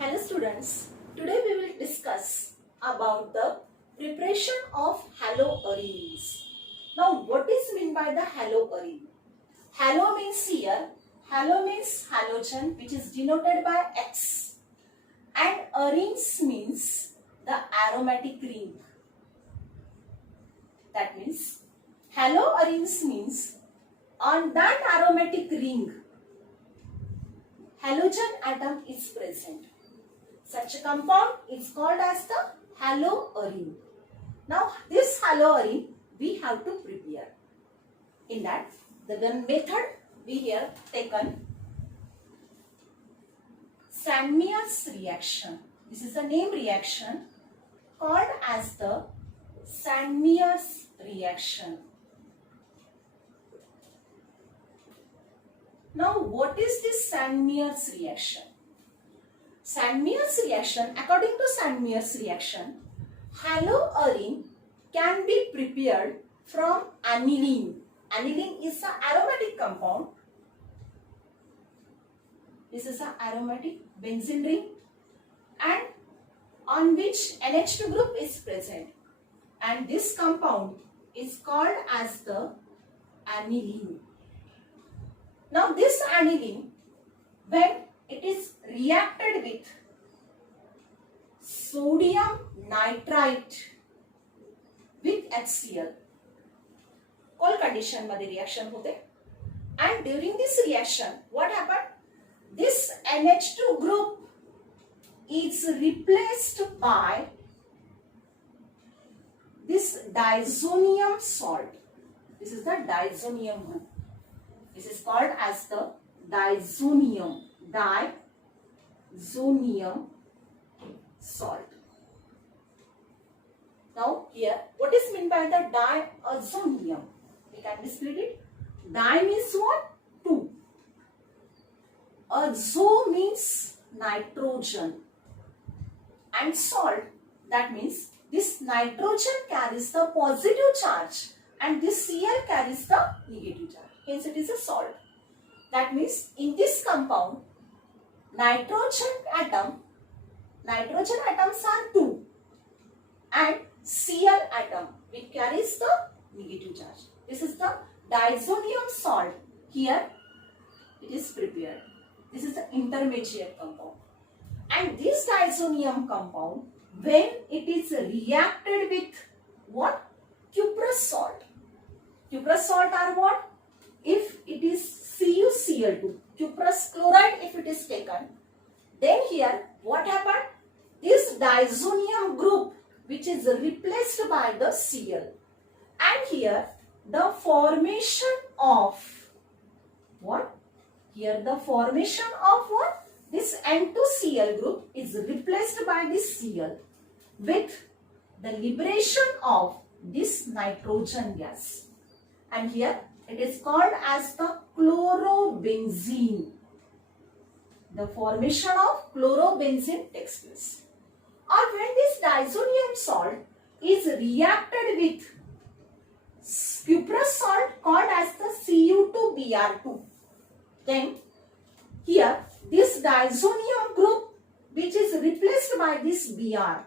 Hello students, today we will discuss about the preparation of haloarenes. Now what is meant by the haloarene? Halo means here, halo means halogen which is denoted by X, and arenes means the aromatic ring. That means haloarenes means on that aromatic ring halogen atom is present. Such a compound is called as the haloarene. Now this haloarene we have to prepare. In that the one method we here taken Sandmeyer's reaction. This is the name reaction called as the Sandmeyer's reaction. Now what is this Sandmeyer's reaction? Sandmeyer's reaction, according to Sandmeyer's reaction, haloarene can be prepared from aniline. Aniline is an aromatic compound. This is an aromatic benzene ring and on which NH2 group is present. And this compound is called as the aniline. Now this aniline, when it is reacted with sodium nitrite with HCl, cold condition मध्ये reaction होते, and during this reaction what happened? This NH2 group is replaced by this diazonium salt. This is the diazonium group. This is called as the diazonium salt. Now here what is meant by the diazonium? We can split it. Di means what? 2. Azo means nitrogen and salt, that means this nitrogen carries the positive charge and this Cl carries the negative charge. Hence it is a salt. That means in this compound nitrogen atoms are 2 and Cl atom which carries the negative charge. This is the diazonium salt. Here it is prepared. This is the intermediate compound. And this diazonium compound, when it is reacted with what? Cuprous salt. Cuprous salt are what? If it is CuCl2, cuprous chloride if it is taken, then here what happened? This diazonium group which is replaced by the Cl, and here the formation of what? Here the formation of what? This N2Cl group is replaced by this Cl with the liberation of this nitrogen gas, and here it is called as the chlorobenzene. The formation of chlorobenzene takes place. Or when this diazonium salt is reacted with cuprous salt called as the Cu2Br2, then here this diazonium group which is replaced by this Br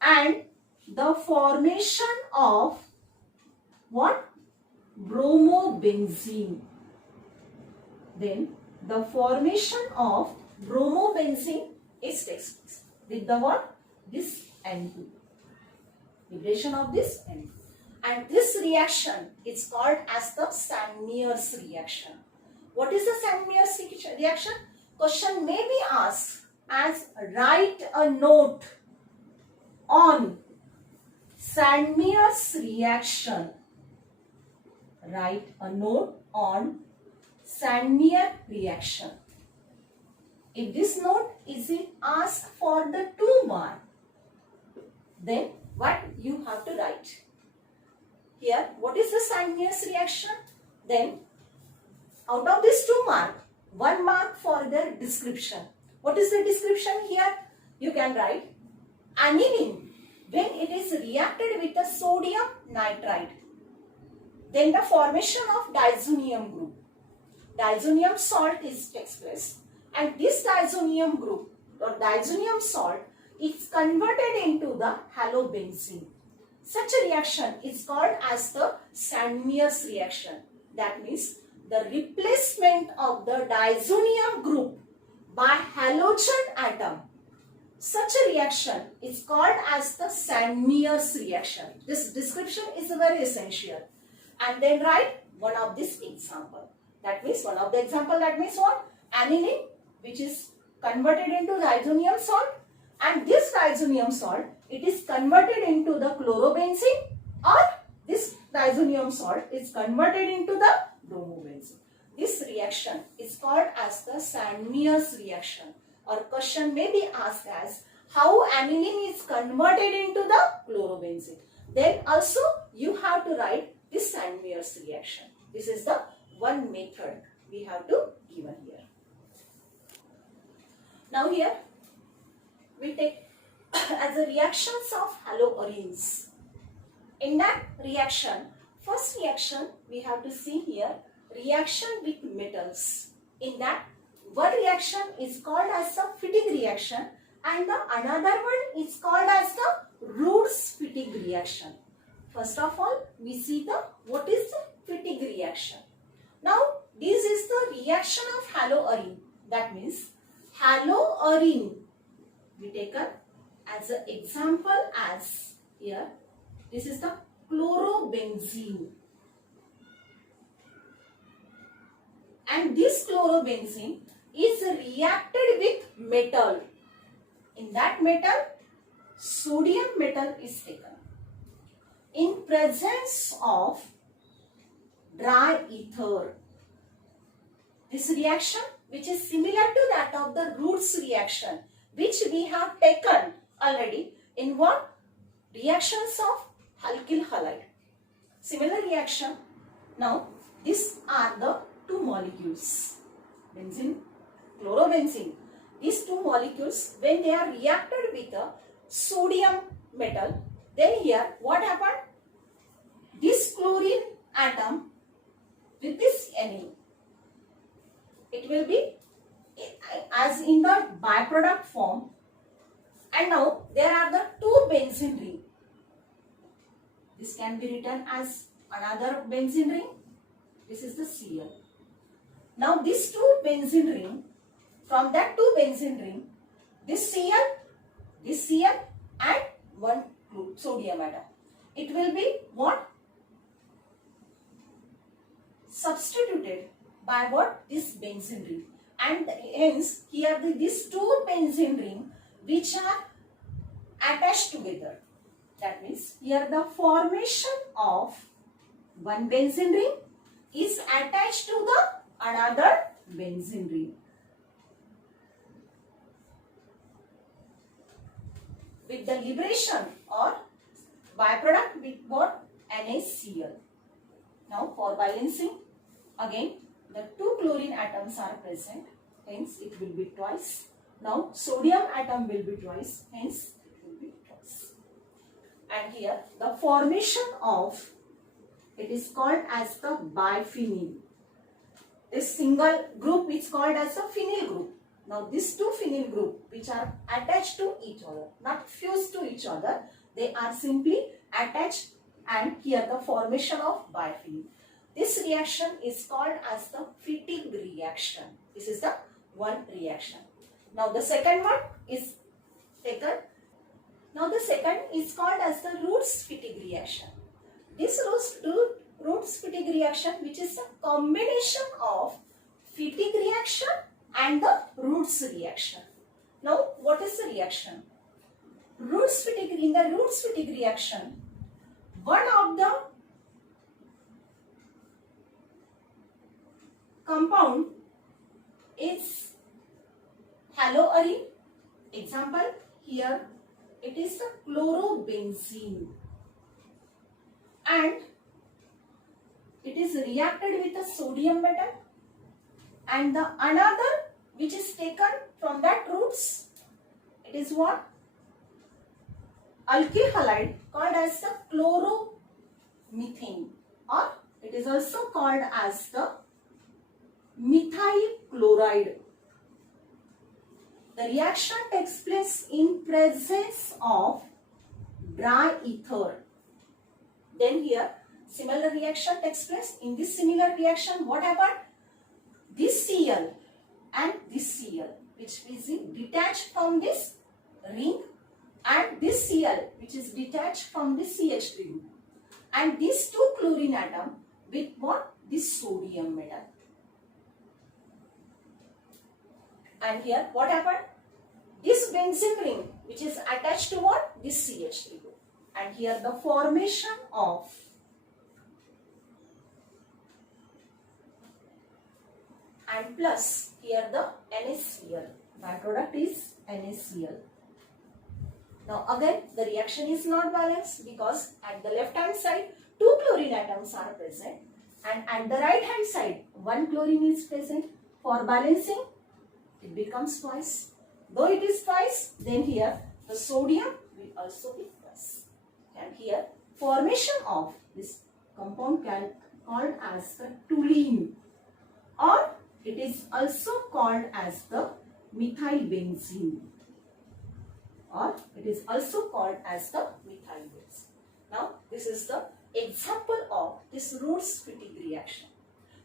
and the formation of what? Bromobenzene. Then the formation of bromobenzene is takes place with the what? This N2. Liberation of this N2. And this reaction is called as the Sandmeyer's reaction. What is the Sandmeyer's reaction? Question may be asked as write a note on Sandmeyer's reaction. Write a note on Sandmeyer reaction. If this note is asked for the 2 mark, then what you have to write? Here, what is the Sandmeyer's reaction? Then, out of this 2 mark, 1 mark for the description. What is the description here? You can write aniline when it is reacted with the sodium nitrite. Then the formation of diazonium group. Diazonium salt takes place and this diazonium group or diazonium salt is converted into the halobenzene. Such a reaction is called as the Sandmeier's reaction. That means the replacement of the diazonium group by halogen atom. Such a reaction is called as the Sandmeier's reaction. This description is very essential. And then write one of this example. That means one of the example, that means what? Aniline, which is converted into diazonium salt, and this diazonium salt, it is converted into the chlorobenzene, or this diazonium salt is converted into the bromobenzene. This reaction is called as the Sandmeier's reaction, or question may be asked as how aniline is converted into the chlorobenzene. Then also you have to write this Sandmeier's reaction. This is the one method we have to given here. Now here we take as the reactions of haloarenes. In that reaction, first reaction we have to see here, reaction with metals. In that, one reaction is called as the Fittig reaction and the another one is called as the Roots-Fittig reaction. First of all, we see the what is the Fittig reaction. Now, this is the reaction of haloarene. That means haloarene we taken as an example as here. This is the chlorobenzene. And this chlorobenzene is reacted with metal. In that metal, sodium metal is taken. In presence of dry ether. This reaction, which is similar to that of the Roots reaction, which we have taken already in what? Reactions of alkyl halide. Similar reaction. Now, these are the two molecules, benzene, chlorobenzene. These two molecules, when they are reacted with a sodium metal, then here what happened? This chlorine atom with this aniline, it will be as in the byproduct form, and now there are the two benzene ring. This can be written as another benzene ring. This is the Cl. Now these two benzene ring, from that two benzene ring, this Cl and one sodium atom, it will be what? Substituted by what? This benzene ring. And hence here these two benzene ring which are attached together. That means here the formation of one benzene ring is attached to the another benzene ring. With the liberation or byproduct with what? NaCl. Now for balancing, again the two chlorine atoms are present, hence it will be twice. Now sodium atom will be twice, hence it will be twice. And here the formation of, it is called as the biphenyl. This single group is called as a phenyl group. Now these two phenyl group which are attached to each other, not fused to each other, they are simply attached, and here the formation of biphenyl. This reaction is called as the Fittig reaction. This is the one reaction. Now the second one is taken. Now the second is called as the Roots-Fittig reaction. This Roots-Fittig reaction, which is a combination of Fittig reaction and the Roots reaction. Now what is the reaction? In the Roots-Fittig reaction, one of the compound is haloarene. Example, here it is the chlorobenzene, and it is reacted with a sodium metal, and the another which is taken from that roots, it is what? Alkyl halide called as the chloromethane, or it is also called as the methyl chloride. the reaction takes place in presence of dry ether. Then here similar reaction takes place. In this similar reaction, what happened? This Cl and this Cl, which is detached from this ring, and this Cl, which is detached from this CH3 group, and these two chlorine atom with what? This sodium metal. And here what happened? This benzene ring, which is attached to what? This CH3 group. And here the formation of and plus here the NaCl. Byproduct is NaCl. Now again the reaction is not balanced because at the left hand side two chlorine atoms are present and at the right hand side one chlorine is present. For balancing it becomes twice. Though it is twice, then here the sodium will also be twice. And here formation of this compound can called as the toluene, or it is also called as the methylbenzene, or it is also called as the methylbenzene. Now this is the example of this Roots-Fittig reaction.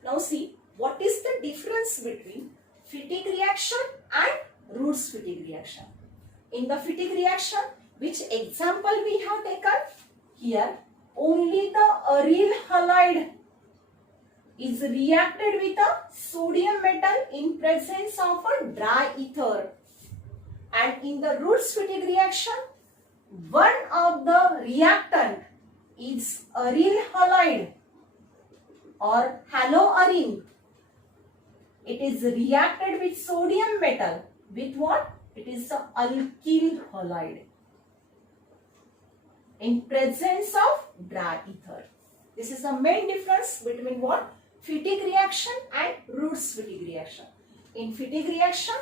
Now see what is the difference between Fittig reaction and Roots-Fittig reaction. In the Fittig reaction, which example we have taken? Here only the aryl halide is reacted with a sodium metal in presence of a dry ether. And in the Roots-Fittig reaction, one of the reactant is aryl halide or haloarine. It is reacted with sodium metal with what? It is the alkyl halide in presence of dry ether. This is the main difference between what? Fittig reaction and Roots-Fittig reaction. In Fittig reaction,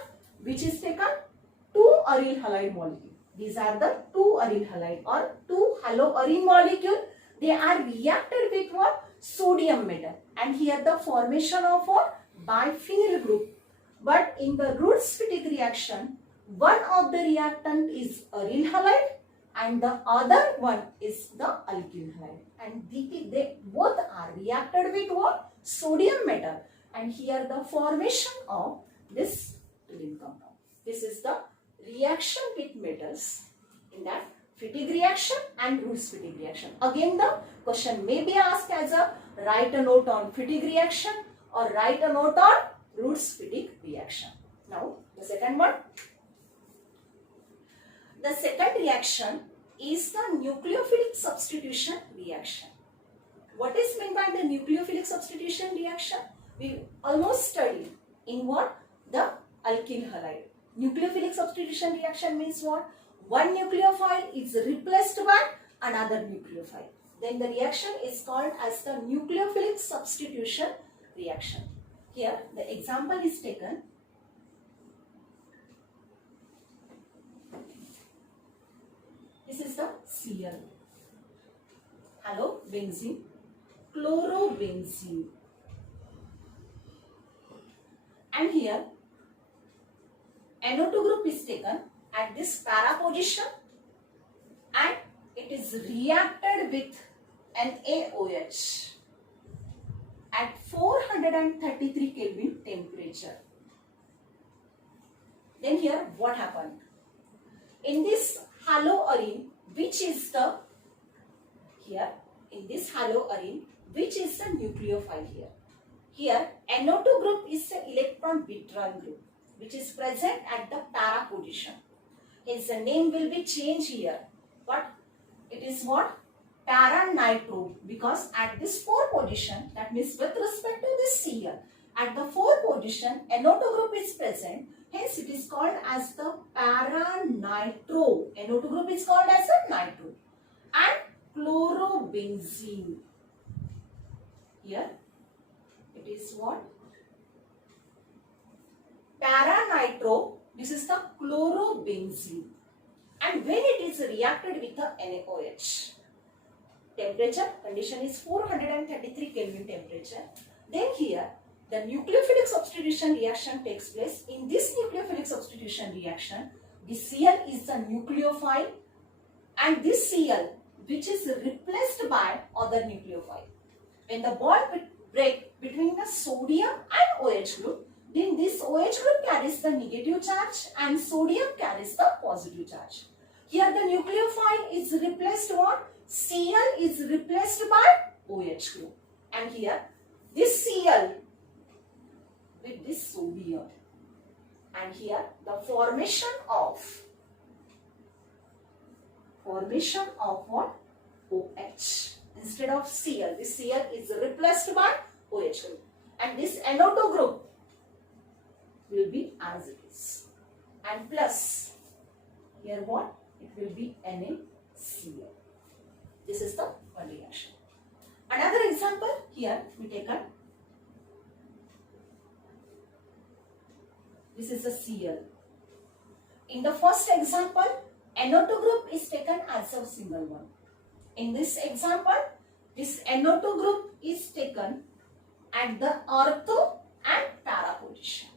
which is taken two aryl halide molecule. These are the two aryl halide or two haloarine molecule. They are reacted with what? Sodium metal. And here the formation of what? Biphenyl group. But in the Roots-Fittig reaction, one of the reactant is aryl halide and the other one is the alkyl halide. And they both are reacted with what? Sodium metal. And here the formation of this toluene compound. This is the reaction with metals in that Fittig reaction and Roots-Fittig reaction. Again the question may be asked as a write a note on Fittig reaction or write a note on Roots-Fittig reaction. Now the second one. The second reaction is the nucleophilic substitution reaction. What is meant by the nucleophilic substitution reaction? We almost studied in what? The alkyl halide. Nucleophilic substitution reaction means what? One nucleophile is replaced by another nucleophile. Then the reaction is called as the nucleophilic substitution reaction. Here the example is taken. This is the Cl, halobenzene, chlorobenzene, and here NO2 group is taken at this para position and it is reacted with NaOH at 433 Kelvin temperature. Then here what happened? In this haloarine, which is the here in this haloarine, which is the nucleophile here. Here NO2 group is the electron withdrawing group which is present at the para position. Hence the name will be changed here. But it is what? Para nitro, because at this 4 position, that means with respect to this Cl, at the 4 position NO2 group is present. Hence it is called as the para nitro. NO2 group is called as a nitro. And chlorobenzene. Here it is what? Para nitro. This is the chlorobenzene. And when it is reacted with the NaOH, temperature condition is 433 Kelvin temperature. Then here the nucleophilic substitution reaction takes place. In this nucleophilic substitution reaction, the Cl is the nucleophile and this Cl which is replaced by other nucleophile. When the bond break between the sodium and OH group, then this OH group carries the negative charge and sodium carries the positive charge. Here the nucleophile is replaced what? Cl is replaced by OH group. And here this Cl with this sodium. And here the formation of what? OH. Instead of Cl, this Cl is replaced by OH group. And this NO2 group will be as it is. And plus, here what? It will be NaCl. This is the one reaction. Another example, here we take a, this is a Cl. In the first example, NO2 group is taken as a single one. In this example, this NO2 group is taken at the ortho and para position.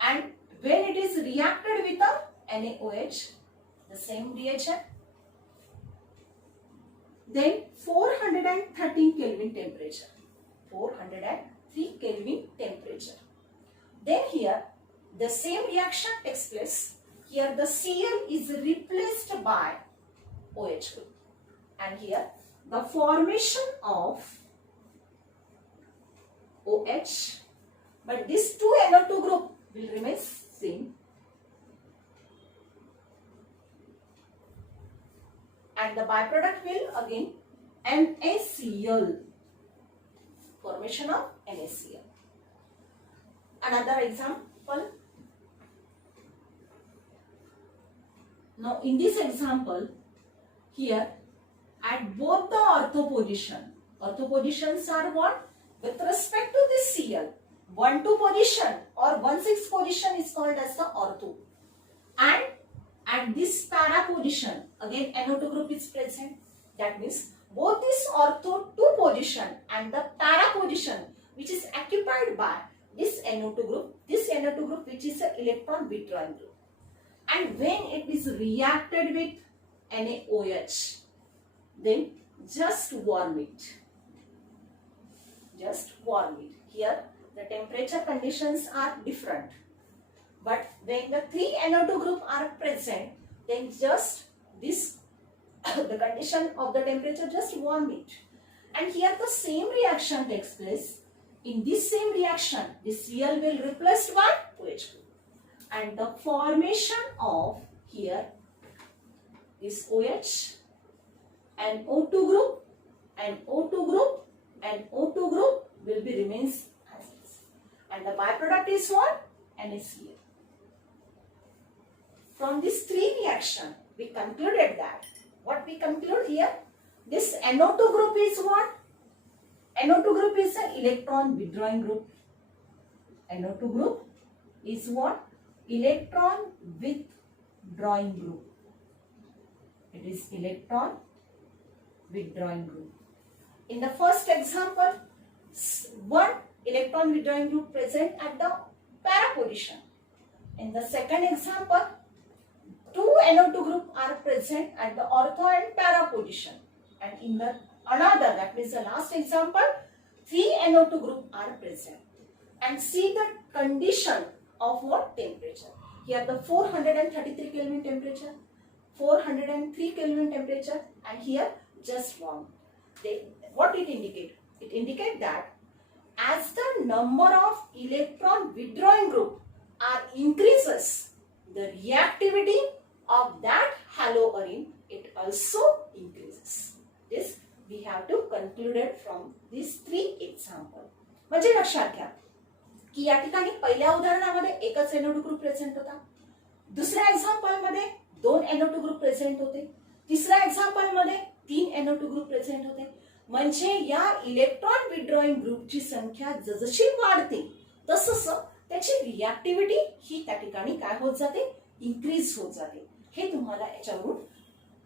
And when it is reacted with a NaOH, the same reaction, then 413 Kelvin temperature. 403 Kelvin temperature. Then here the same reaction takes place. Here the Cl is replaced by OH group. And here the formation of OH, but this two NO2 group will remain same. And the byproduct will again NaCl. Formation of NaCl. Another example. Now in this example, here at both the ortho positions are what? With respect to this Cl, 1,2 position or 1,6 position is called as the ortho. And at this para position, again NO2 group is present. That means both this ortho 2 position and the para position which is occupied by this NO2 group which is an electron withdrawing group. And when it is reacted with NaOH, then just warm it. Here the temperature conditions are different. But when the 3 NO2 group are present, then just this, the condition of the temperature, just warm it. And here the same reaction takes place. In this same reaction, this Cl will replace by OH group. And the formation of here this OH and O2 group and O2 group and O2 group will be remains as is. And the byproduct is what? NaCl. From this 3 reaction, we concluded that, what we conclude here, this NO2 group is what? NO2 group is an electron withdrawing group. NO2 group is what? Electron withdrawing group. It is electron withdrawing group. In the first example, one electron withdrawing group present at the para position. In the second example, 2 NO2 group are present at the ortho and para position. And in the another, that means the last example, 3 NO2 group are present. And see the condition of what? Temperature. Here the 433 Kelvin temperature, 403 Kelvin temperature, and here just warm. What it indicate? It indicate that as the number of electron withdrawing group are increases, the reactivity of that haloarine, it also increases. This we have to concluded from these 3 example. म्हणजे लक्षात घ्या की या ठिकाणी पहिल्या उदाहरणामध्ये एकच NO2 group present होता, दुसऱ्या एक्झाम्पल मध्ये 2 NO2 ग्रुप प्रेझेंट होते, तिसऱ्या एक्झाम्पल मध्ये 3 NO2 ग्रुप प्रेझेंट होते. म्हणजे या इलेक्ट्रॉन विथड्रॉइंग ग्रुपची संख्या जसजशी वाढते तसं त्याची रिॲक्टिव्हिटी ही त्या ठिकाणी काय होत जाते? इन्क्रीज होत जाते. हे तुम्हाला याच्यावरून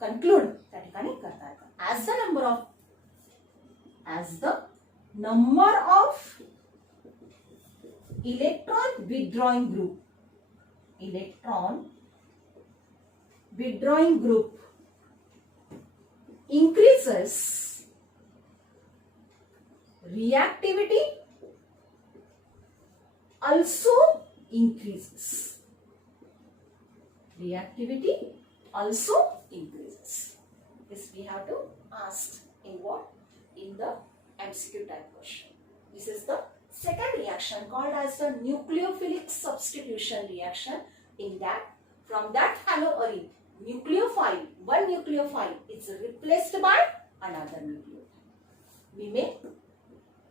कंक्लूड त्या ठिकाणी करता येतं. as the number of electron withdrawing group. Electron withdrawing group increases reactivity also increases. Reactivity also increases. This we have to ask in what? In the MCQ type question. This is the second reaction called as the nucleophilic substitution reaction. In that, from that haloarine nucleophile, one nucleophile is replaced by another nucleophile. We may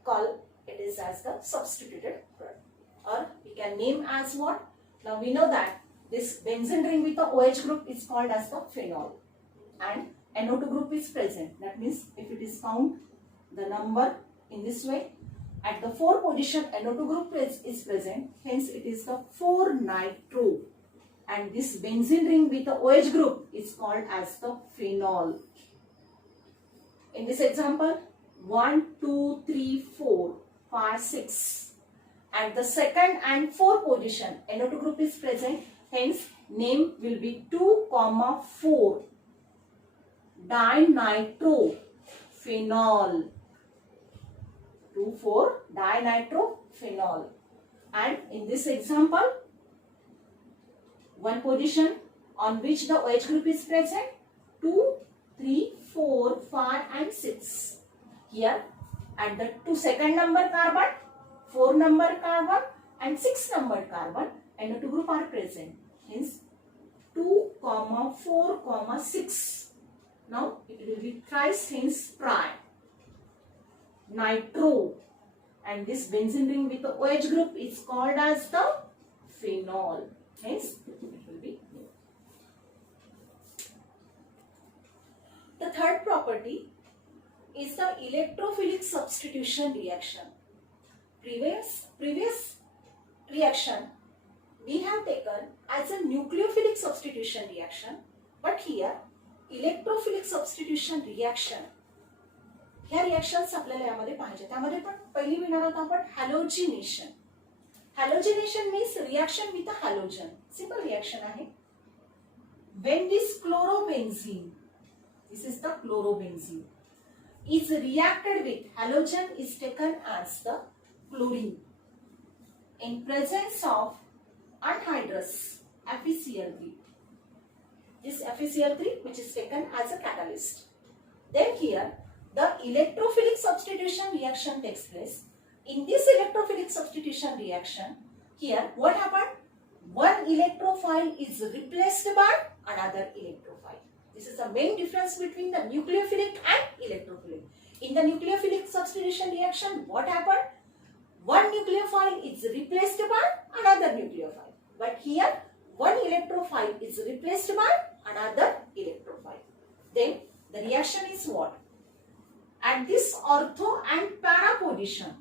call it is as the substituted product, or we can name as what? Now we know that this benzene ring with the OH group is called as the phenol, and NO2 group is present. That means if it is found the number in this way, at the 4 position NO2 group is present, hence it is the 4-nitro, and this benzene ring with the OH group is called as the phenol. In this example, 1, 2, 3, 4, 5, 6, and the second and 4 position NO2 group is present, hence name will be 2,4 dinitrophenol. 2,4-dinitrophenol. And in this example, one position on which the OH group is present, 2, 3, 4, 5 and 6. Here at the 2 second number carbon, 4 number carbon and 6 number carbon, NO2 group are present. Hence 2, 4, 6. Now it will be thrice, hence tri. Nitro, and this benzene ring with the OH group is called as the phenol. Hence it will be. The third property is the electrophilic substitution reaction. Previous reaction we have taken as a nucleophilic substitution reaction, but here electrophilic substitution reaction, ह्या reactions आपल्याला यामध्ये पाहिजे. त्यामध्ये पण पहिली घेणार आहोत आपण halogenation. Halogenation means reaction with a halogen. Simple reaction आहे. When this chlorobenzene, this is the chlorobenzene, is reacted with halogen is taken as the chlorine in presence of anhydrous FeCl3. This FeCl3 which is taken as a catalyst. Then here the electrophilic substitution reaction takes place. In this electrophilic substitution reaction, here what happened? One electrophile is replaced by another electrophile. This is the main difference between the nucleophilic and electrophilic. In the nucleophilic substitution reaction, what happened? One nucleophile is replaced by another nucleophile. But here, one electrophile is replaced by another electrophile. Then the reaction is what? At this ortho and para position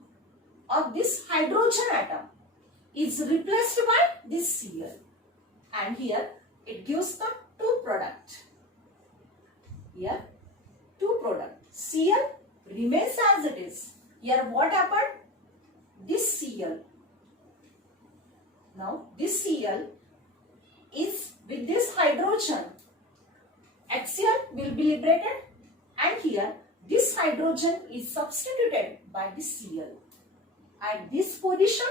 of this hydrogen atom is replaced by this Cl, and here it gives the two product. Here two product. Cl remains as it is. Here what happened? This Cl. Now this Cl is with this hydrogen. HCl will be liberated, and here this hydrogen is substituted by this Cl at this position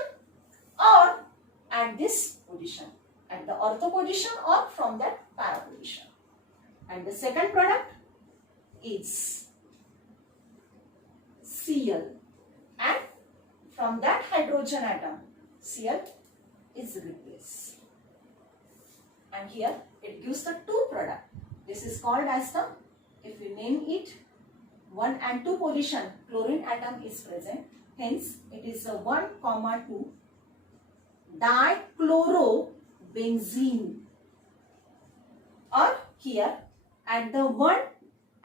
or at this position, at the ortho position or from that para position. And the second product is Cl, and from that hydrogen atom Cl is replaced, and here it gives the two product. This is called as the, if we name it, 1 and 2 position chlorine atom is present, hence it is a 1,2 dichlorobenzene, or here at the 1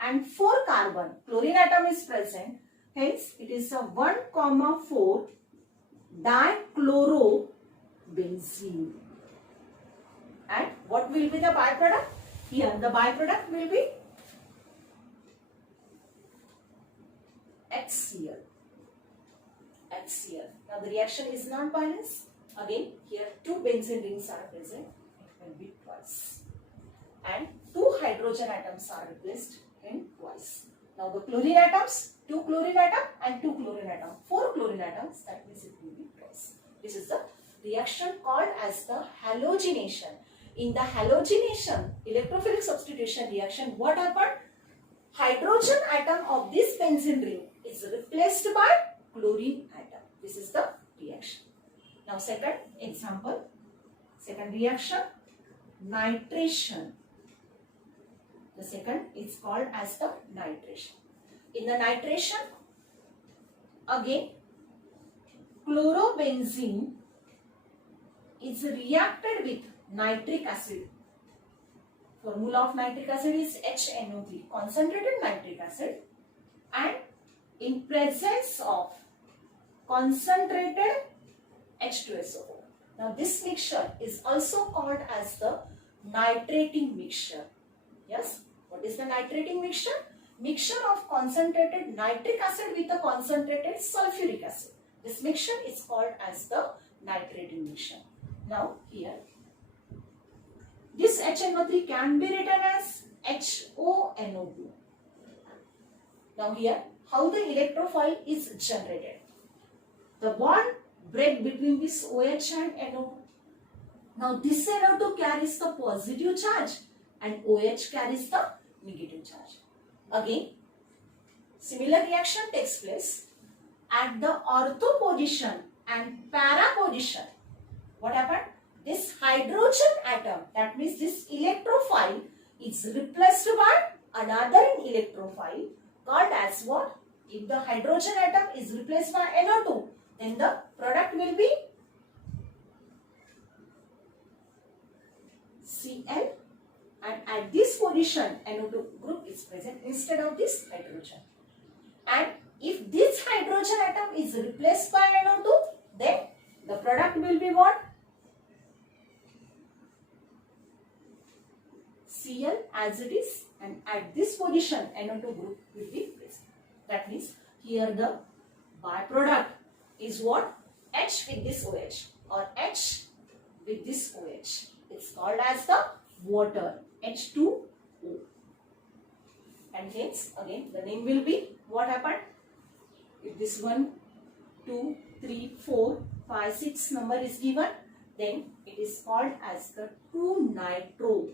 and 4 carbon chlorine atom is present, hence it is a 1,4 dichlorobenzene. And what will be the byproduct? Here the byproduct will be HCl. HCl. Now the reaction is not balanced. Again, here 2 benzene rings are present. It will be twice. And 2 hydrogen atoms are replaced in twice. Now the chlorine atoms, 2 chlorine atom and 2 chlorine atom, 4 chlorine atoms, that means it will be twice. This is the reaction called as the halogenation. In the halogenation, electrophilic substitution reaction, what happened? Hydrogen atom of this benzene ring is replaced by chlorine atom. This is the reaction. Now second example, second reaction, nitration. The second is called as the nitration. In the nitration, again, chlorobenzene is reacted with nitric acid. Formula of nitric acid is HNO3, concentrated nitric acid, and in presence of concentrated H2SO4. Now this mixture is also called as the nitrating mixture. Yes, what is the nitrating mixture? Mixture of concentrated nitric acid with a concentrated sulfuric acid. This mixture is called as the nitrating mixture. Now here, this HNO3 can be written as HONO2. Now here, how the electrophile is generated? The bond break between this OH and NO2. Now this NO2 carries the positive charge and OH carries the negative charge. Again, similar reaction takes place at the ortho position and para position. What happened? This hydrogen atom, that means this electrophile, is replaced by another electrophile called as what? If the hydrogen atom is replaced by NO2, then the product will be Cl, and at this position NO2 group is present instead of this hydrogen. And if this hydrogen atom is replaced by NO2, then the product will be what? Cl as it is, and at this position NO2 group will be present. That means here the byproduct is what? H with this OH or H with this OH. It's called as the water, H2O. And hence again the name will be, what happened? If this 1, 2, 3, 4, 5, 6 number is given, then it is called as the 2-nitro.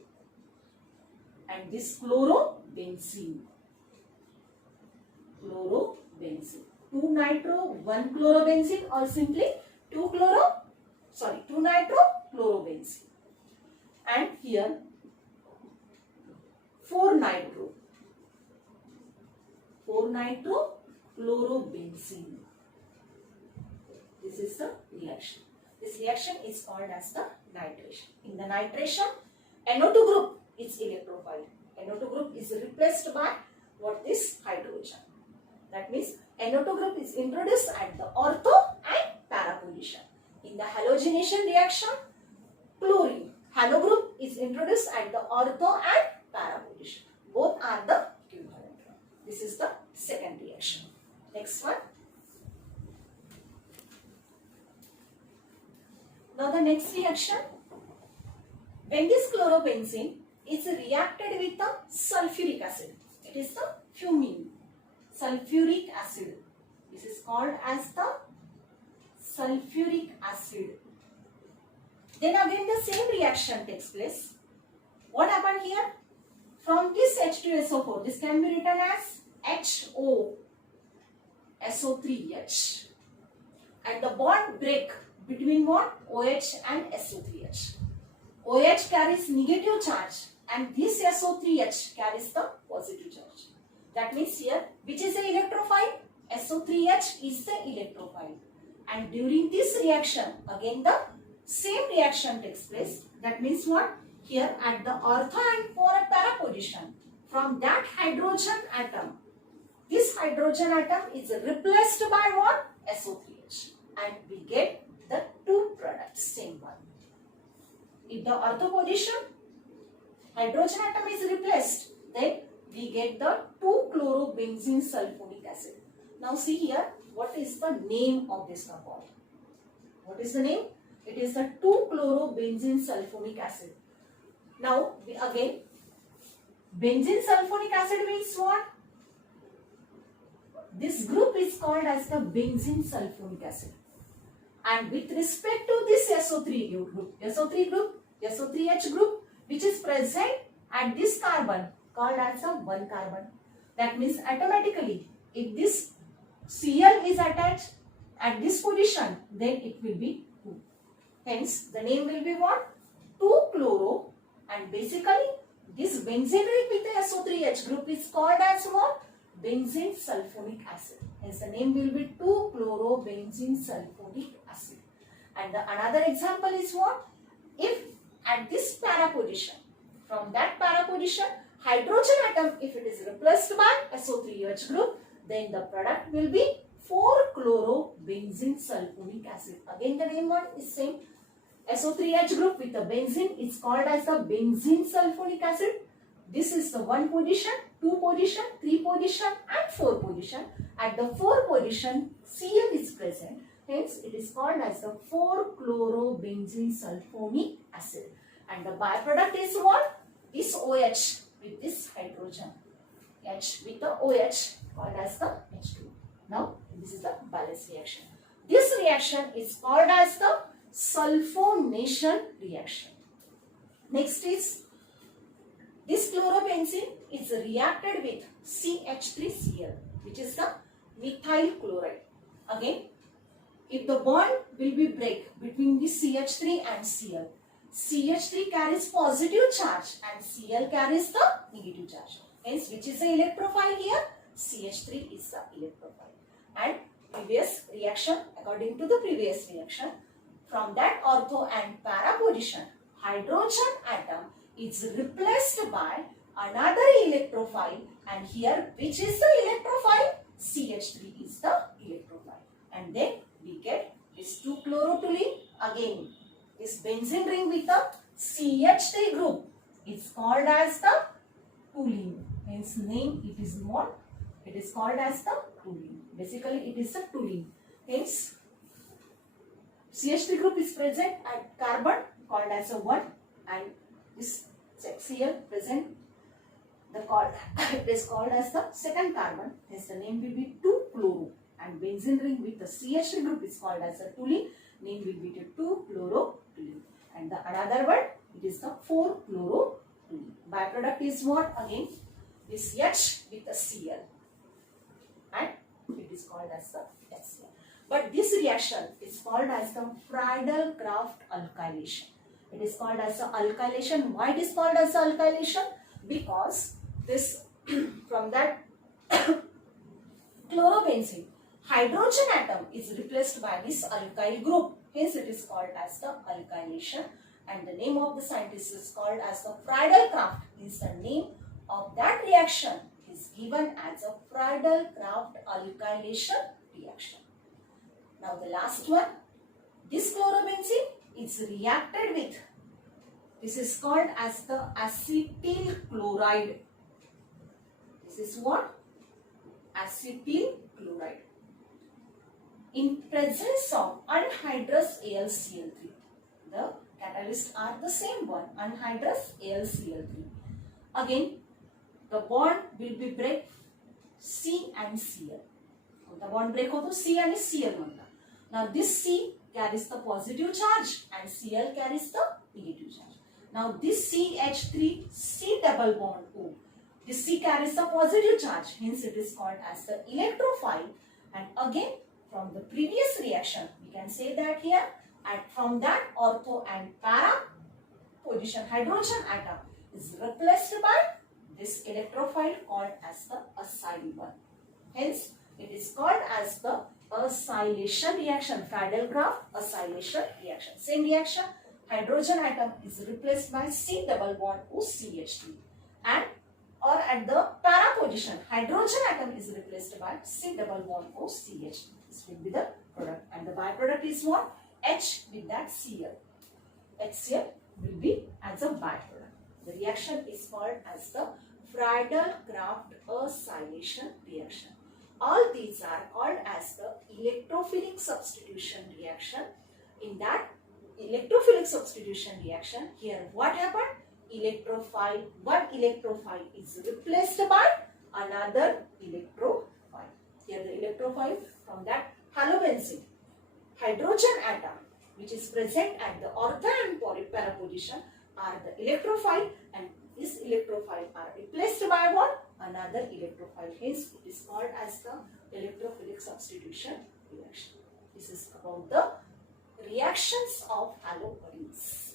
And this chlorobenzene. Chlorobenzene. 2-nitro, 1-chlorobenzene, or simply 2-nitro-chlorobenzene. And here 4-nitro. 4-nitro-chlorobenzene. This is the reaction. This reaction is called as the nitration. In the nitration, NO2 group is electrophile. NO2 group is replaced by what? This hydrogen. That means NO2 group is introduced at the ortho and para position. In the halogenation reaction, chlorine, halo group is introduced at the ortho and para position. Both are the equivalent. This is the second reaction. Next one. Now the next reaction, when this chlorobenzene is reacted with the sulfuric acid, it is the fumine, sulfuric acid. This is called as the sulfuric acid. Then again the same reaction takes place. What happened here? From this H2SO4, this can be written as HO, SO3H. And the bond break between what? OH and SO3H. OH carries negative charge and this SO3H carries the positive charge. That means here, which is the electrophile? SO3H is the electrophile. And during this reaction, again the same reaction takes place. That means what? Here at the ortho and para position, from that hydrogen atom, this hydrogen atom is replaced by what? SO3H. And we get the two products, same one. If the ortho position, hydrogen atom is replaced, then we get the 2-chlorobenzene sulfonic acid. Now see here, what is the name of this compound? What is the name? It is the 2-chlorobenzene sulfonic acid. Now again, benzene sulfonic acid means what? This group is called as the benzene sulfonic acid. And with respect to this SO3 group, SO3H group, which is present at this carbon, called as a 1 carbon. That means automatically, if this Cl is attached at this position, then it will be 2. Hence, the name will be what? 2-chloro, and basically this benzene ring with the SO3H group is called as what? Benzene sulfonic acid. Hence, the name will be 2-chlorobenzene sulfonic acid. And another example is what? If at this para position, from that para position, hydrogen atom, if it is replaced by SO3H group, then the product will be 4-chlorobenzene sulfonic acid. Again, the name one is same. SO3H group with the benzene is called as the benzene sulfonic acid. This is the 1 position, 2 position, 3 position and 4 position. At the 4 position, Cl is present. Hence, it is called as the 4-chlorobenzene sulfonic acid. And the byproduct is what? This OH with this hydrogen. H with the OH called as the H2. Now, this is the balance reaction. This reaction is called as the sulfonation reaction. Next is, this chlorobenzene is reacted with CH3Cl, which is the methyl chloride. Again, if the bond will be break between the CH3 and Cl, CH3 carries positive charge and Cl carries the negative charge. Hence, which is the electrophile here? CH3 is the electrophile. And previous reaction, according to the previous reaction, from that ortho and para position, hydrogen atom is replaced by another electrophile, and here which is the electrophile? CH3 is the electrophile. And then we get this 2-chlorotoluene. Again, this benzene ring with the CH3 group is called as the toluene. Hence name it is what? It is called as the toluene. Basically it is the toluene. Hence CH3 group is present at carbon called as a 1, and this Cl present it is called as the second carbon. Hence the name will be 2-chloro, and benzene ring with the CH3 group is called as a toluene. Name will be the 2-chlorotoluene. And the another one, it is the 4-chlorotoluene. Byproduct is what? Again, this H with the Cl, and it is called as the HCl. But this reaction is called as the Friedel-Crafts alkylation. It is called as the alkylation. Why it is called as the alkylation? Because this from that chlorobenzene, hydrogen atom is replaced by this alkyl group. Hence, it is called as the alkylation. And the name of the scientist is called as the Friedel-Crafts. Is the name of that reaction is given as a Friedel-Crafts alkylation reaction. Now the last one, this chlorobenzene is reacted with, this is called as the acetyl chloride. This is what? Acetyl chloride. In presence of anhydrous AlCl3, the catalysts are the same one, anhydrous AlCl3. Again, the bond will be break C and Cl. The bond break होतो C and Cl म्हणतात. Now this C carries the positive charge and Cl carries the negative charge. Now this CH3 C double bond O, this C carries the positive charge, hence it is called as the electrophile. And again, from the previous reaction, we can say that here, and from that ortho and para position, hydrogen atom is replaced by this electrophile called as the acyl one. Hence, it is called as the acylation reaction, Friedel-Crafts acylation reaction. Same reaction, hydrogen atom is replaced by C double bond O CH3, and or at the para position, hydrogen atom is replaced by C double bond O CH. This will be the product, and the byproduct is what? H with that Cl. HCl will be as a byproduct. The reaction is called as the Friedel-Crafts acylation reaction. All these are called as the electrophilic substitution reaction. In that electrophilic substitution reaction, here what happened? One electrophile is replaced by another electrophile. Here the electrophile from that halobenzene hydrogen atom which is present at the ortho and para position are the electrophile, and this electrophile are replaced by what? Another electrophile. Hence it is called as the electrophilic substitution reaction. This is about the reactions of halobodies.